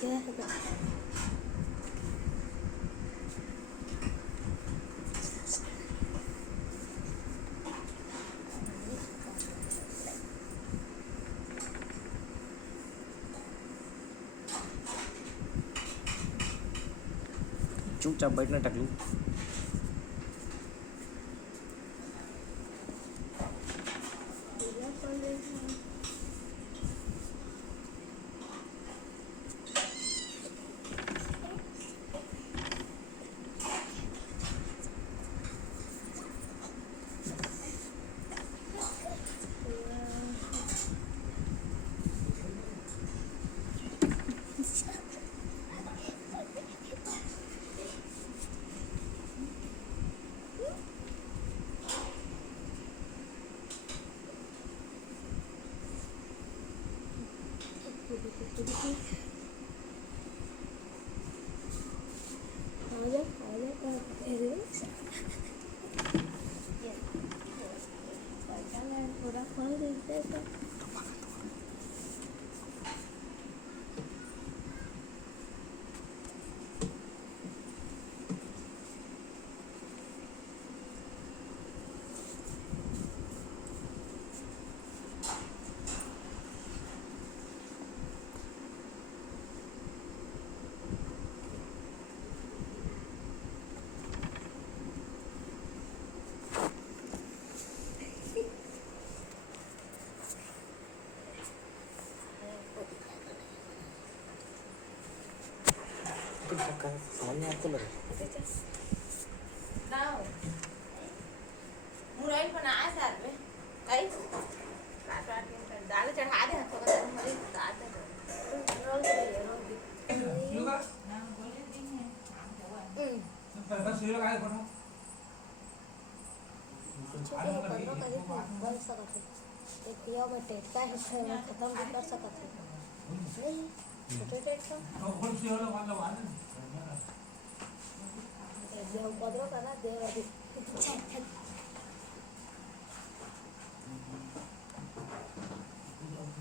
क्या है चुपचाप बैठना टकलू। पूरा खोल देते तो समझ आपको लगे मुरई बना साल में आई काट काट के दाल चढ़ा दे तो हमारे दाल दे रोल दे रोल दे छोटे बनो करी बन सकते एक पिया में टेका है खत्म भी कर सकते नहीं छोटे टेका देव पदरो करना देव अभी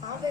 हाँ बे